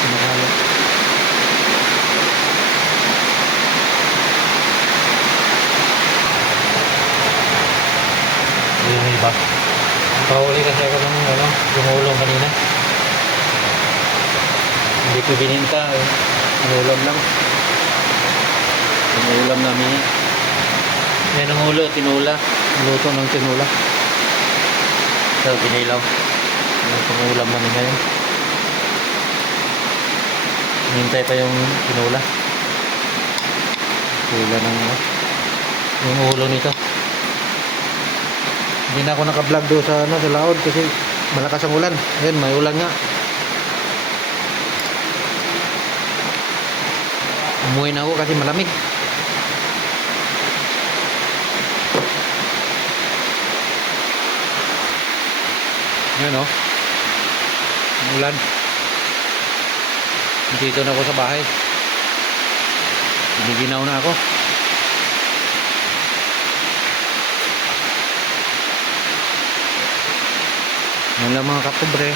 Kumakalat. Yung iba. Pahuli kasi ako ng lumulong kanina. Hindi ko bininta. Ulam lang. Ulam namin. Yan ang ulo, tinula. Luto ng tinula. So, pinilaw. Yung ulam namin ngayon. Hintay pa yung tinula. Tula ng yung ulo nito. Hindi na ako naka-vlog doon sa sa laod kasi malakas ang ulan. Ayun, may ulan nga. Umuwi na ako kasi malamig. Yun o. Ulan. Dito na ako sa bahay. Giniginaw na ako. Yan lang mga kapobre.